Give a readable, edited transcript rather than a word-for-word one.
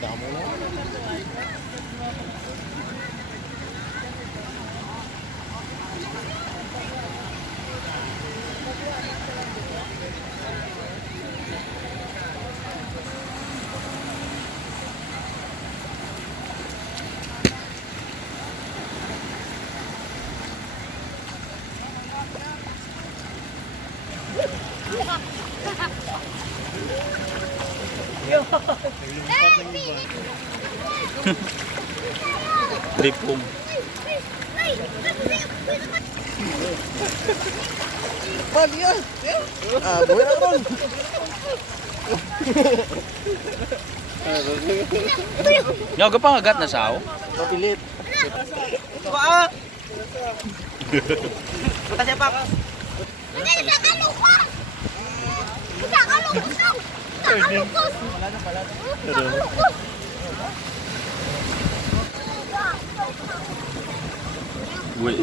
damo na. Lipong. Mali yan! Ah, buhay na ron! Nyaw ka pang agat na sao? Mapilit. Paa! Punta siya pa. Wait.